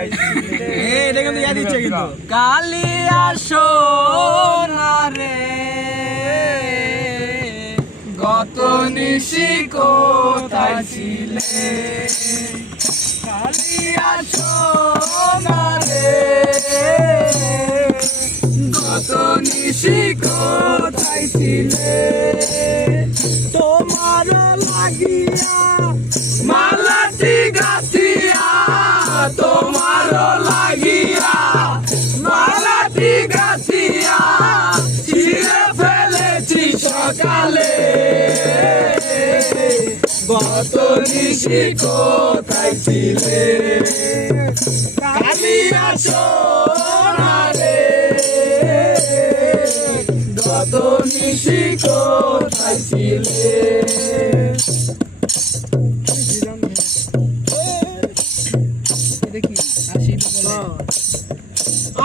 এটা কিন্তু ইয়াদ দিচ্ছে কিন্তু কালিয়া সোনা রে গত নিশি কোথায় ছিলে কালিয়া সোনা রে গত নিশি কোথায় ছিলে তোমার লাগিয়া মালাটি গাছিয়া তোমার লাগিয়া মালাটি গাছিয়া ছিঁড়ে ফেলেছি সকালে গত নিশি কোথায় ছিলে কালিয়া সোনা রে গত নিশি কোথায় ছিলে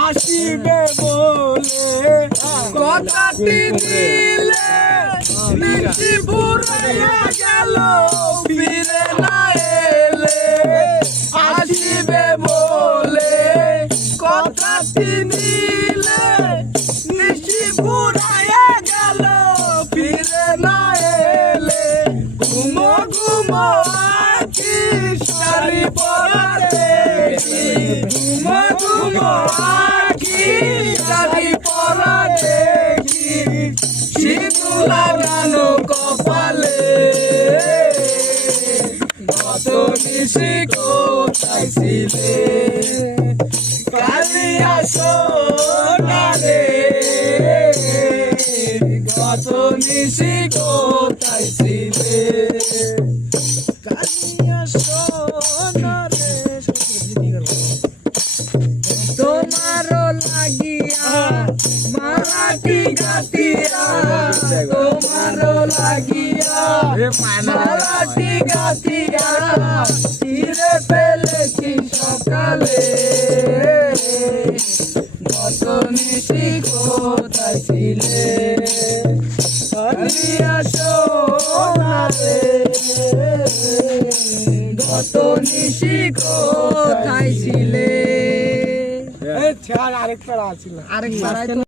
আসিবে বলে কথাটি দিলে নিশি ফুরাইয়া গেল ফিরে না এলে আসিবে বলে কথাটি দিলে নিশি ফুরাইয়া গেল ফিরে না এলে ঘুমো ঘুমো আখি শাড়ি পরাতে ঘুমো ঘুমো আখি শাড়ি পরা দেখি সিঁদুর লাগানো কপালে গত নিশি কোথায় ছিলে কালিয়া সোনা রে গত নিশি কোথায় ছিলে কালিয়া সোনা রে তোমার লাগিয়া মালাটি গাতিয়া তোমার লাগিয়া মালাটি গাতিয়া ছিঁড়ে ফেলেছি সকালে গত নিশি কোথায় ছিলে কালিয়া সোনা রে গত নিশি কোথায় ছিলে আরেকবার আছে আরেকবার